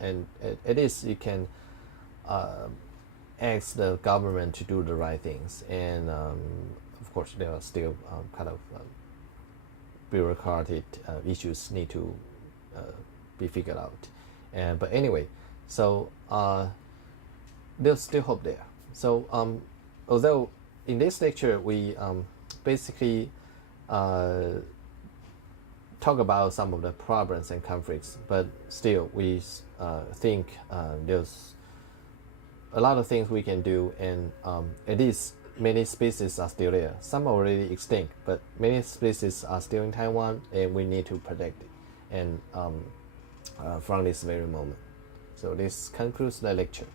and it is, you can ask the government to do the right things, and of course there are still kind of bureaucratic issues need to be figured out. But anyway, so there's still hope there. So although in this lecture we basically talk about some of the problems and conflicts, but still we think there's a lot of things we can do, and at least many species are still there. Some are already extinct, but many species are still in Taiwan, and we need to protect it. And from this very moment. So this concludes the lecture.